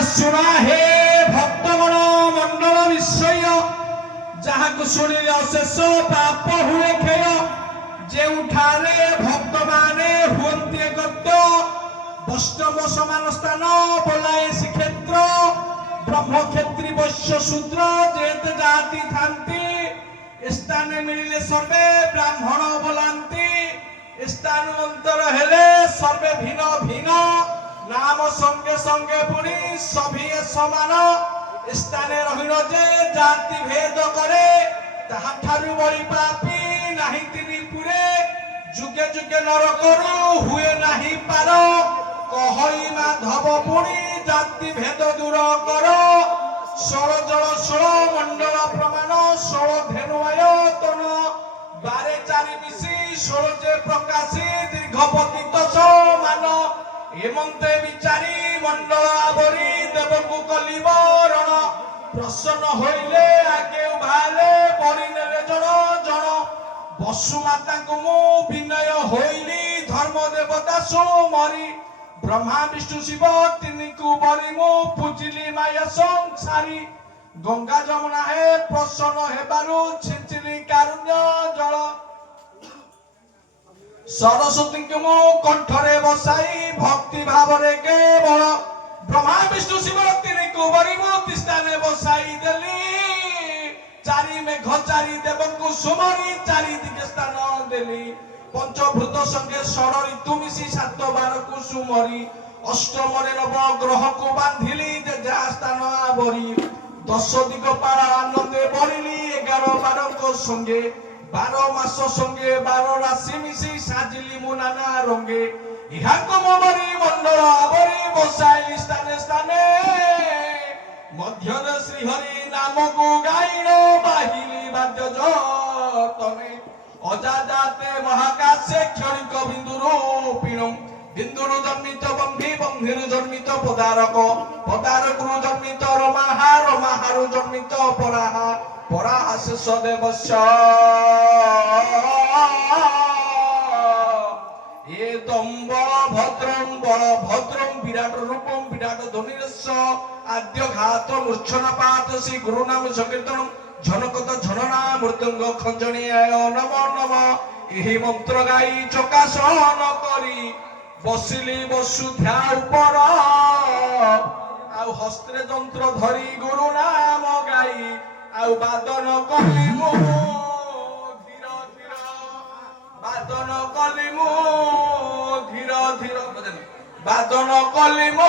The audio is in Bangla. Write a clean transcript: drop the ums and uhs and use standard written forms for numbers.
ଶୁଣା ହେ ଭକ୍ତଗଣ ମଣ୍ଡଳ ବିଷୟ ଯାହାକୁ ଶୁଣିଲେ ଅଶେଷ ପାପ ହୁଏ କ୍ଷୟ ଯେଉଁଠାରେ ଭକ୍ତମାନେ ହୁଅନ୍ତି ଏକତ୍ର ବୈଷ୍ଣବ ସମାନ ସ୍ଥାନ ବୋଲାଏ ଶ୍ରୀକ୍ଷେତ୍ର ବ୍ରହ୍ମକ୍ଷେତ୍ରୀ ବୈଶ୍ୟ ଶୂଦ୍ର ଯେତେ ଜାତି ଥାନ୍ତି ସ୍ଥାନେ ମିଳିଲେ ସର୍ବେ ବ୍ରାହ୍ମଣ ବୋଲାନ୍ତି ସ୍ଥାନ ଅନ୍ତର ହେଲେ ସର୍ବେ ଭିନ୍ନ ଭିନ୍ନ নাম সঙ্গে সঙ্গে পুনি সভিয়ে সমান স্থানে রহিল যে জাতি ভেদ করে তাহাঠারু বড়ি পাপী নাহি তিনি পুরে যুগে যুগে নরকরু হুয়ে নাহি পার কহই মাধব পুনি জাতি ভেদ দূর কর ষোল জল ষোল মন্ডল প্রমাণ ষোল ধেনু আয়তন বারে চারি মিশি ষোল যে প্রকাশী দীর্ঘ পতিত সমান হেমন্তে বিচারি মন্ডল আবরি দেবকু কলিবরণ প্রসন্ন হইলে আগে ভালে পরিণেলে জন জন বসু মাতাଙ୍କୁ মু বিনয় হইলি ধর্ম দেবতা সুমরি ব্রহ্মা বিষ্ণু শিব তিনিକୁ বলি মু ପୂଜିଲି মায়া সংসারী গঙ্গা যমুনা হে প্রসন্ন হেবারু ছিঞ্ଚିଲି কারুণ্য জল सरस्वती मु कंठरे बसाई भक्ति भावरे केवल ब्रह्मा विष्णु शिव तीन को बड़ी स्थाने बसाई देली चारि मेघ चारि देवଙ୍କୁ सुमरी चारि दिगे स्थान देली पंचभूत संगे षड़ ऋतु मिशी सात बार को सुमरी अष्टमरे नव ग्रह को बांधिली जा स्थान आवरी दश दिग पार आनंदे बरिली 11 12 को संगे 12 मास संगे 12 राशि मिशी साजिली मु नाना रंगे इहाको मोबरी मंडल आवरी बसाई स्थाने स्थाने मध्यन श्रीहरि नाम को गाइनो बाहिली बाद्य जतने अजाजाते महाकाशे क्षणिक बिंदु रूपिणम बिंदुरु जन्मित बंधी बंधीरु जन्मित पदारक पदारकरु जन्मित रमाहा रमाहारु जन्मित पराहा पराहा शेष देवस्य ये दम्बल भद्रम विराट रूपम विराट ध्वनिरस्य आद्य घात मूर्छना पात श्री गुरु नाम संकीर्तन झनकत झनना मृदंग खंजनी आय नम नम यही मंत्र गाई चकासन करी बसिली वसुधा उपर आउ हस्ते जंत्र धरी गुरु नाम गाई आउ बादन कली मु धीर धीर बादन कली मु धीर धीर बादन कली मु